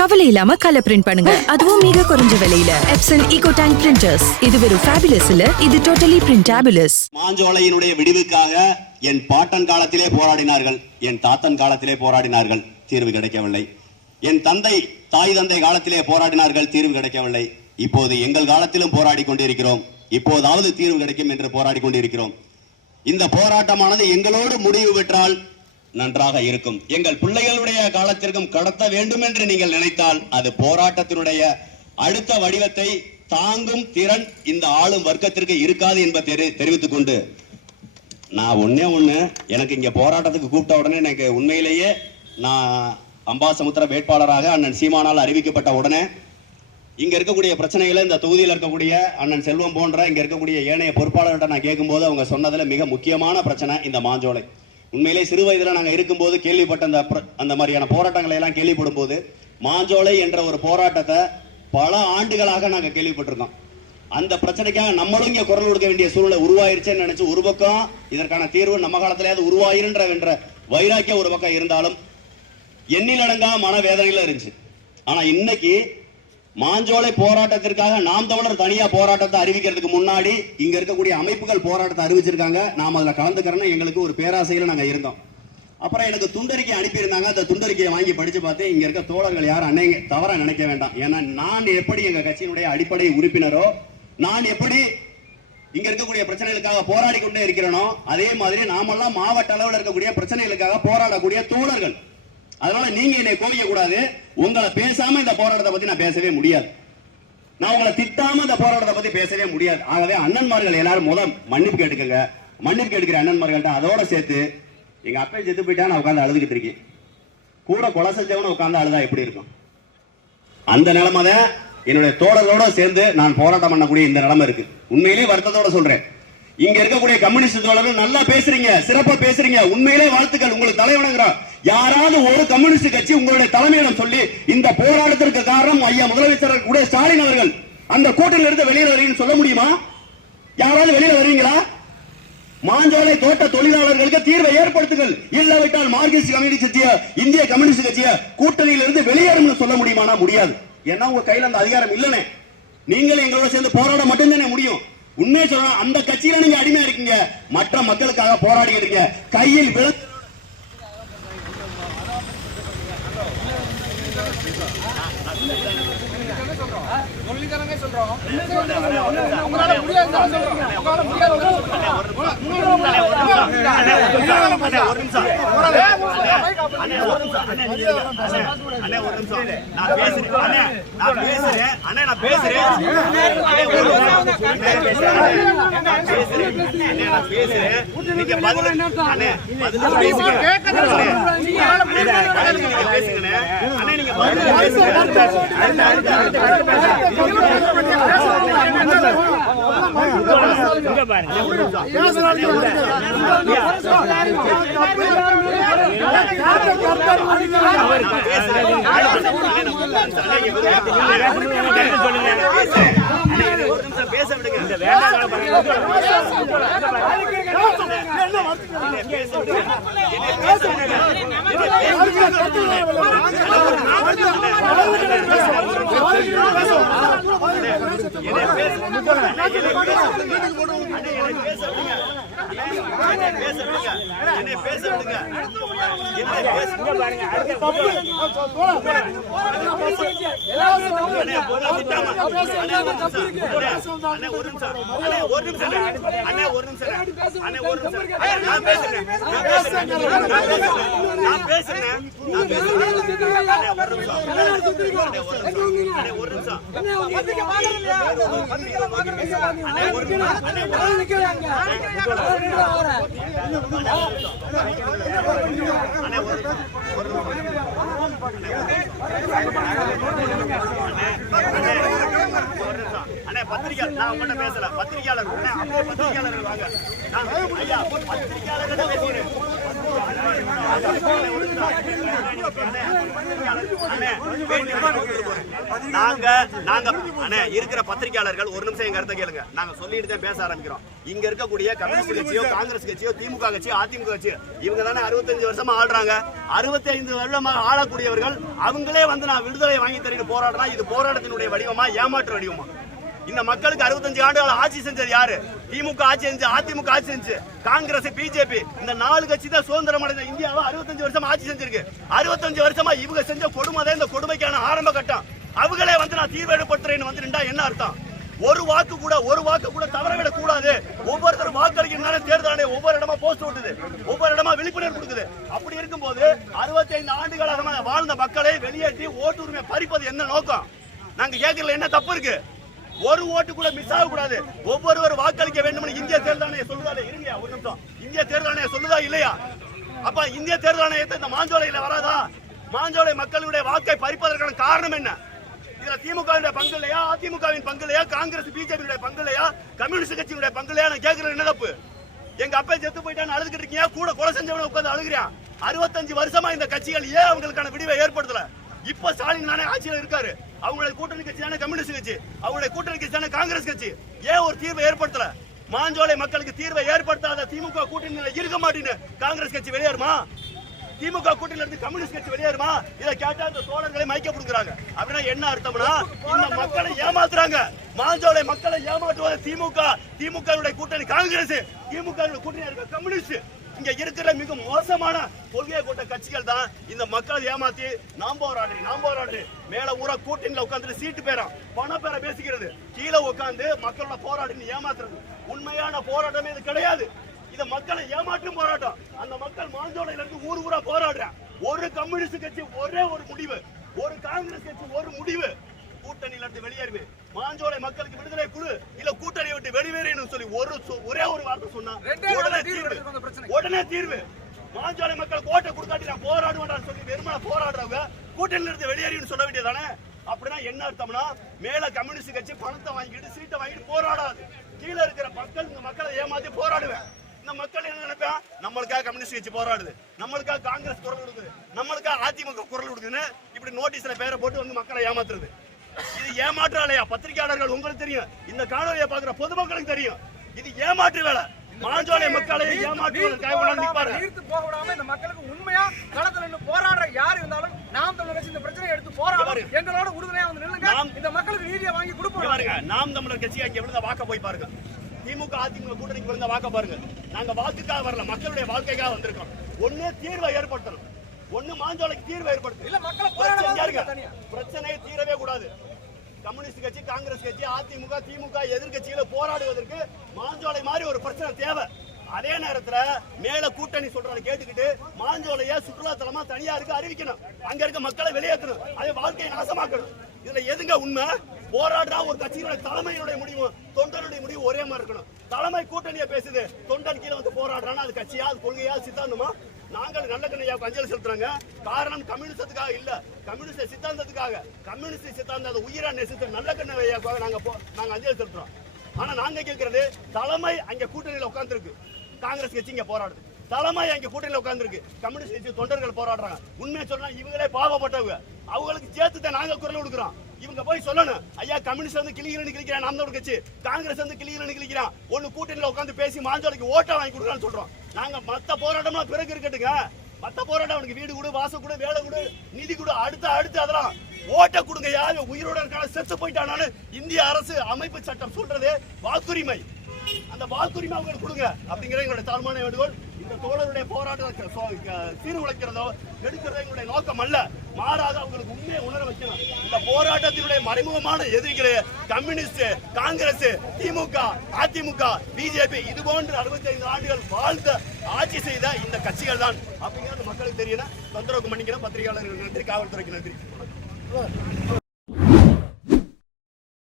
கவலை இல்லாம colour print பண்ணுங்க, அதுவும் மிக குறைஞ்ச விலையில. Epson EcoTank printers. இது வெறும் ஃபேபுலஸ் இல்ல, இது டோட்டலி பிரிண்டபிளஸ். மாஞ்சோலையினுடைய விடுவுக்காக என் பாட்டன் காலத்திலே போராடினார்கள், என் தாத்தன் காலத்திலே போராடினார்கள், தீர்வு கிடைக்கவில்லை. என் தந்தை தாய் தந்தை காலத்திலே போராடினார்கள், தீர்வு கிடைக்கவில்லை. இப்போது எங்கள் காலத்திலும் போராடி கொண்டிருக்கிறோம். இப்போதாவது தீர்வு கிடைக்கும் என்று போராடி கொண்டிருக்கிறோம். இந்த போராட்டமானது எங்களோடு முடிவு பெற்றால் நன்றாக இருக்கும். எங்கள் பிள்ளைகளுடைய காலத்திற்கும் கடத்த வேண்டும் என்று நீங்கள் நினைத்தால் அது போராட்டத்தினுடைய அடுத்த வடிவத்தை தாங்கும் திறன் இந்த ஆளும் வர்க்கத்திற்கு இருக்காது என்பதை தெரிவித்துக் கொண்டு, நான் ஒண்ணு எனக்கு இங்க போராட்டத்துக்கு கூப்பிட்ட உடனே எனக்கு உண்மையிலேயே நான் அம்பாசமுத்திர வேட்பாளராக அண்ணன் சீமானால் அறிவிக்கப்பட்ட உடனே இங்க இருக்கக்கூடிய பிரச்சனைகளை இந்த தொகுதியில் இருக்கக்கூடிய அண்ணன் செல்வம் போன்ற இங்க இருக்கக்கூடிய ஏனைய பொறுப்பாளர்கிட்ட நான் கேட்கும்போது அவங்க சொன்னதுல மிக முக்கியமான பிரச்சனை இந்த மாஞ்சோலை. உண்மையிலே சிறு வயதில் நாங்கள் இருக்கும்போது கேள்விப்பட்ட அந்த மாதிரியான போராட்டங்களை எல்லாம் கேள்விப்படும் போது மாஞ்சோலை என்ற ஒரு போராட்டத்தை பல ஆண்டுகளாக நாங்கள் கேள்விப்பட்டிருக்கோம். அந்த பிரச்சனைக்காக நம்மளும் இங்கே குரல் கொடுக்க வேண்டிய சூழ்நிலை உருவாயிருச்சுன்னு நினைச்சு ஒரு பக்கம் இதற்கான தீர்வு நம்ம காலத்திலேயாவது உருவாயிருன்ற வைராக்கியம் ஒரு பக்கம் இருந்தாலும் எண்ணிலடங்கா மனவேதனையில இருந்துச்சு. ஆனா இன்னைக்கு மாஞ்சோலை போராட்டத்திற்காக நாம் தமிழர் தனியா போராட்டத்தை அறிவிக்கிறதுக்கு முன்னாடி இங்க இருக்கக்கூடிய அமைப்புகள் போராட்டத்தை அறிவிச்சிருக்காங்க. நாம் அதுல கலந்துக்கிறோன்னு எங்களுக்கு ஒரு பேராசையில நாங்க இருந்தோம். அப்புறம் எனக்கு துண்டறிக்கை அனுப்பியிருந்தாங்க. அந்த துண்டறிக்கையை வாங்கி படிச்சு பார்த்து இங்க இருக்க தோழர்கள் யாரும் அன்னைக்கு தவறா நினைக்க வேண்டாம். ஏன்னா நான் எப்படி எங்க கட்சியினுடைய அடிப்படை உறுப்பினரோ, நான் எப்படி இங்க இருக்கக்கூடிய பிரச்சனைகளுக்காக போராடி கொண்டே இருக்கிறேனோ, அதே மாதிரி நாமெல்லாம் மாவட்ட அளவில் இருக்கக்கூடிய பிரச்சனைகளுக்காக போராடக்கூடிய தோழர்கள். அதனால நீங்க என்னை கோவிக்க கூடாது. உங்களை பேசாம இந்த போராட்டத்தை பத்தி நான் பேசவே முடியாது. நான் உங்களை திட்டாம இந்த போராட்டத்தை பத்தி பேசவே முடியாது. ஆகவே அண்ணன்மார்கள் எல்லாரும் மன்னிப்பு கேட்டுக்கங்க. மன்னிப்பு கேட்கிற அண்ணன்மார்கள்ட்ட அதோட சேர்த்து எங்க அப்பா செத்து போயிட்டா நான் உட்காந்து அழுதுகிட்டு இருக்கேன். கூட கொலை செஞ்சவன உட்காந்து அழுதா எப்படி இருக்கும்? அந்த நிலைமை தான் என்னுடைய தோழர்களோட சேர்ந்து நான் போராட்டம் பண்ணக்கூடிய இந்த நிலைமை இருக்கு. உண்மையிலேயே வருத்தத்தோட சொல்றேன். இங்க இருக்கக்கூடிய கம்யூனிஸ்ட் தோழர்கள் நல்லா பேசுறீங்க, சிறப்பா பேசுறீங்க, உண்மையிலே வாழ்த்துக்கள். உங்களுக்கு தலைவணங்குறோம். யாராவது ஒரு கம்யூனிஸ்ட் கட்சி உங்களுடைய தலைமையிடம் சொல்லி இந்த போராட்டத்திற்கு காரணம் ஐயா முதலமைச்சர் கூட ஸ்டாலின் அவர்கள் அந்த கூட்டணியில் இருந்து வெளியில வரீங்கன்னு சொல்ல முடியுமா? யாராவது வெளியில வரீங்களா? மாஞ்சோலை தோட்ட தொழிலாளர்களுக்கு தீர்வை ஏற்படுத்துங்கள். இல்லாவிட்டால் மார்க்சிஸ்ட் கம்யூனிஸ்ட் கட்சிய இந்திய கம்யூனிஸ்ட் கட்சிய கூட்டணியில் இருந்து வெளியேறும் சொல்ல முடியுமானா முடியாது. ஏன்னா உங்க கையில அந்த அதிகாரம் இல்லனே. நீங்களே எங்களோட சேர்ந்து போராட மட்டும்தானே முடியும். உண்மையை சொல்லணும், அந்த கட்சியில நீங்க அடிமையா இருக்கீங்க. மற்ற மக்களுக்காக போராடி இருக்கீங்க. கையில் விளக்கு பேச விடுங்க. பத்திரிகையாளர் நான் உங்கள்கிட்ட பேசல. பத்திரிகையாளர் பத்திரிகையாளர்கள் வாங்க. ஐயா பத்திரிகையாளர்கிட்ட பேசுகிறேன். இருக்கிற பத்திரிகையாளர்கள் ஒரு நிமிஷம் எங்க கருத்தை கேளுங்க. நாங்க சொல்லிட்டு பேச ஆரம்பிக்கிறோம். இங்க இருக்கக்கூடிய கம்யூனிஸ்ட் கட்சியோ, காங்கிரஸ் கட்சியோ, திமுக கட்சியோ, அதிமுக கட்சியோ, இவங்க தானே 65 வருஷமா ஆள்றாங்க. 65 வருடமாக ஆளக்கூடியவர்கள் அவங்களே வந்து நான் விடுதலை வாங்கி தரீங்க போராடுறா. இது போராட்டத்தினுடைய வடிவமா, ஏமாற்று வடிவமா? இந்த மக்களுக்கு 65 ஆண்டுகள் ஆட்சி செஞ்சது யாரு? திமுக ஆட்சி செஞ்சு, அதிமுக ஆட்சி செஞ்சு, காங்கிரஸ், பிஜேபி இந்த 4 கட்சி தான் சுதந்திரம் அடைந்த இந்தியாவை 65 வருஷமா ஆட்சி செஞ்சிருக்கு. 65 வருஷமா இவங்க செஞ்ச கொடுமை தான் இந்த கொடுமைக்கான ஆரம்ப கட்டம். அவங்களே வந்து நான் தீர்வு ஏற்படுத்துறேன்னு வந்து நின்றா என்ன அர்த்தம்? ஒரு வாக்கு கூட தவறவிடக் கூடாது. ஒவ்வொருத்தரும் வாக்களிக்கிறதுனால தேர்தல் ஆணையம் ஒவ்வொரு இடமா போஸ்ட் ஓட்டுது, ஒவ்வொரு இடமா விழிப்புணர்வு கொடுக்குது. அப்படி இருக்கும்போது 65 ஆண்டுகளாக வாழ்ந்த மக்களை வெளியேற்றி ஓட்டுரிமை பறிப்பது என்ன நோக்கம்? நாங்க கேட்கறதுல என்ன தப்பு இருக்கு? ஒரு ஓட்டு கூட மிஸ் ஆக கூடாது. ஒவ்வொருவர் வாக்களிக்க வேண்டும் இந்திய தேர்தல் ஆணையம் சொல்லுதா? இருங்க ஒரு நிமிஷம். இந்திய தேர்தல் ஆணையம் சொல்லுதா இல்லையா? அப்ப இந்திய தேர்தல் ஆணையத்தை இந்த மாஞ்சோலையில வராதா? மாஞ்சோலை மக்களுடைய வாக்கை பறிப்பதற்கான காரணம் என்ன? இதுல திமுகவினுடைய பங்கு இல்லையா? அதிமுகவின் பங்கு இல்லையா? காங்கிரஸ், பிஜேபியுடைய பங்கு இல்லையா? கம்யூனிஸ்ட் கட்சியினுடைய பங்கு இல்லையா? நான் கேட்கறது என்ன தப்பு? எங்க அப்பா செத்து போயிட்டான்னு அழுதுகிட்டு இருக்கீங்க, கூட கொலை செஞ்சவன உட்கார்ந்து அழுகுறான். 65 வருஷமா இந்த கட்சிகள் ஏன் அவங்களுக்கான விடிவை ஏற்படுத்தல? இப்ப ஸ்டாலின் தானே ஆட்சியில் இருக்காரு. அவங்களுடைய கூட்டணி கட்சி தானே கம்யூனிஸ்ட் கட்சி, அவங்களுடைய கூட்டணி கட்சி தானே காங்கிரஸ் கட்சி. ஏன் ஒரு தீர்வை ஏற்படுத்தல? மாஞ்சோலை மக்களுக்கு தீர்வை ஏற்படுத்தாத திமுக கூட்டணியில இருக்க மாட்டேன்னு காங்கிரஸ் கட்சி வெளியேறுமா? திமுக கூட்டணியில இருந்து கம்யூனிஸ்ட் கட்சி வெளியேறுமா? இதை கேட்டா இந்த தோழர்களை மைக்க கொடுக்குறாங்க. அப்படின்னா என்ன அர்த்தம்னா இந்த மக்களை ஏமாத்துறாங்க. மாஞ்சோலை மக்களை ஏமாற்றுவது திமுக கூட்டணி காங்கிரஸ், திமுக கூட்டணி இருக்க கம்யூனிஸ்ட். இங்க இருக்கிற மிக மோசமான கொள்கையை கொண்ட கட்சிகள் தான் இந்த மக்களை ஏமாத்தி நாம் போராடுறேன் மேல ஊரா கூட்டணியில உட்கார்ந்து சீட்டு பேரா பண பேர பேசிக்கிறது, கீழே உட்கார்ந்து மக்களோட போராடி ஏமாத்துறது. உண்மையான போராட்டமே இது கிடையாது. இது மக்களை ஏமாற்றும் போராட்டம். அந்த மக்கள் மாஞ்சோலையில இருந்து ஊரா போராடுறாங்க. ஒரு கம்யூனிஸ்ட் கட்சி ஒரே ஒரு முடிவு, ஒரு காங்கிரஸ் கட்சி ஒரு முடிவு, கூட்டணியில இருந்து வெளியேறுவே. மாஞ்சோலை மக்களுக்கு விடுதலை குழு இல்ல கூட்டணியை விட்டு வெளியேறேன்னு சொல்லி ஒரே ஒரு வார்த்தை சொன்னா உடனே தீர்வு. மாஞ்சோலை மக்கள் கோட்டை கொடுக்காட்டி நான் போராடுவேன் சொல்லி வெறுமனை போராடுறவங்க கூட்டணியில இருந்து வெளியேறின்னு சொல்ல வேண்டியதானே? அப்படின்னா என்ன அர்த்தம்னா மேல கம்யூனிஸ்ட் கட்சி பணத்தை வாங்கிட்டு சீட்டை வாங்கிட்டு போராடாது. கீழே இருக்கிற மக்கள் இந்த மக்களை ஏமாத்தி போராடுவேன். இந்த மக்கள் என்ன நினைப்பா? நம்மளுக்காக கம்யூனிஸ்ட் கட்சி போராடுது, நம்மளுக்காக காங்கிரஸ் குரல் கொடுக்குது, நம்மளுக்காக அதிமுக குரல் கொடுக்குதுன்னு இப்படி நோட்டீஸ்ல பேரை போட்டு வந்து மக்களை ஏமாத்துறது. இது ஏமாற்றாலையா? பத்திரிகையாளர்கள் உங்களுக்கு தெரியும், இந்த காணொலியை பாக்குற பொதுமக்களுக்கு தெரியும். இது ஏமாற்று வேலை. மாஞ்சோலை மக்களை ஏமாற்றுவதற்காக இந்த மக்களுக்கு உண்மையா களத்துல நின்று போராடுற யார் இருந்தாலும் நாம் தமிழர் கட்சி இந்த பிரச்சனையை எடுத்து போராடுறோம். எங்களோட உறுதுணையா வந்து நில்லுங்க. இந்த மக்களுக்கு நீதியை வாங்கி கொடுப்போம். நாம் தமிழர் கட்சி அங்க விழுந்த வாக்க போய் பாருங்க. திமுக அதிமுக கூட்டணிக்கு விழுந்த வாக்க பாருங்க. நாங்க வாக்குக்காக வரல, மக்களுடைய வாழ்க்கைக்காக வந்திருக்கோம். ஒண்ணு தீர்வை ஏற்படுத்தணும், ஒண்ணு மாஞ்சோலைக்கு தீர்வை ஏற்படுத்தணும். இல்ல மக்களை பிரச்சனையை தீரவே கூடாது. கம்யூனிஸ்ட் கட்சி, காங்கிரஸ் கட்சி, அதிமுக, திமுக எதிர்கட்சியில போராடுவதற்கு மாஞ்சோலை மாதிரி ஒரு பிரச்சனை தேவை. அதே நேரத்துல மேல கூட்டணி சொல்றதை கேட்டுக்கிட்டு மாஞ்சோலைய சுற்றுலா தலமா தனியாருக்கு அறிவிக்கணும். அங்க இருக்க மக்களை வெளியேற்றணும், அதை வாழ்க்கையை நாசமாக்கணும். இதுல எதுங்க உண்மை? போராடுறா ஒரு கட்சியினுடைய தலைமையினுடைய முடிவு, தொண்டனுடைய முடிவு ஒரே மாதிரி இருக்கணும். தலைமை கூட்டணியை பேசுது, தொண்டன் கீழே வந்து போராடுறான்னா அது கட்சியா, அது கொள்கையா, சித்தாந்தமா? நாங்கள் நல்ல கண்ணையாவுக்கு அஞ்சலி செலுத்துறாங்க. காரணம் கம்யூனிஸ்டத்துக்காக இல்ல, கம்யூனிஸ்ட் சித்தாந்தத்துக்காக. கம்யூனிஸ்ட் சித்தாந்த உயிரா நேசித்த நல்ல கண்ணையாவுக்காக நாங்க அஞ்சலி செலுத்துறோம். ஆனா நாங்க கேட்கறது, தலைமை அங்க கூட்டணியில உட்கார்ந்து இருக்கு, காங்கிரஸ் கட்சி இங்க போராடுது, தலைமை அங்க கூட்டணியில உட்கார்ந்து இருக்கு, கம்யூனிஸ்ட் கட்சி தொண்டர்கள் போராடுறாங்க. உண்மையை சொன்னா இவங்களே பாவப்பட்டவங்க, அவங்களுக்கு சேர்த்து நாங்க குரல் கொடுக்குறோம். இவங்க போய் சொல்லணும், ஐயா கம்யூனிஸ்ட் வந்து கிளிகிறன்னு கிளிக்கிறான் நாம் தமிழர் கட்சி, காங்கிரஸ் வந்து கிளிகிறன்னு கிளிக்கிறான், ஒன்னு கூட்டணியில உட்காந்து பேசி மாஞ்சோலைக்கு ஓட்டை வாங்கி கொடுக்கலாம்னு சொல்றோம். நாங்க மத்த போராட்டம்லாம் பிறகு இருக்கட்டுங்க, மத்த போராட்டம் அவனுக்கு வீடு கொடு, வாசல் கொடு, வேலை கொடு, நிதி கொடு, அடுத்து அதெல்லாம் ஓட்ட கொடுங்க. யாரு உயிரோட இருக்கான செத்து போயிட்டானு இந்திய அரசு அமைப்பு சட்டம் சொல்றது வாக்குரிமை. அந்த வாக்குரிமை அவங்களுக்கு கொடுங்க அப்படிங்கிற எங்களுடைய தாழ்மையான வேண்டுகோள். இந்த தோழருடைய போராட்டத்தை சீர்குலைக்கிறதோ எடுக்கிறதோ எங்களுடைய நோக்கம் அல்ல, மாறாத அவங்களுக்கு உண்மையை உணர வைக்கணும். இந்த போராட்டத்தினுடைய மறைமுகமான எதிரிகளே கம்யூனிஸ்ட், காங்கிரஸ், திமுக, அதிமுக, பிஜேபி இது போன்று 65 ஆண்டுகள் வாழ்ந்த ஆட்சி செய்த இந்த கட்சிகள் தான் அப்படிங்கிறது மக்களுக்கு தெரியல. தொந்தரவுக்கு மன்னிக்கணும். பத்திரிகையாளர்களுக்கு நன்றி, காவல்துறைக்கு நன்றி.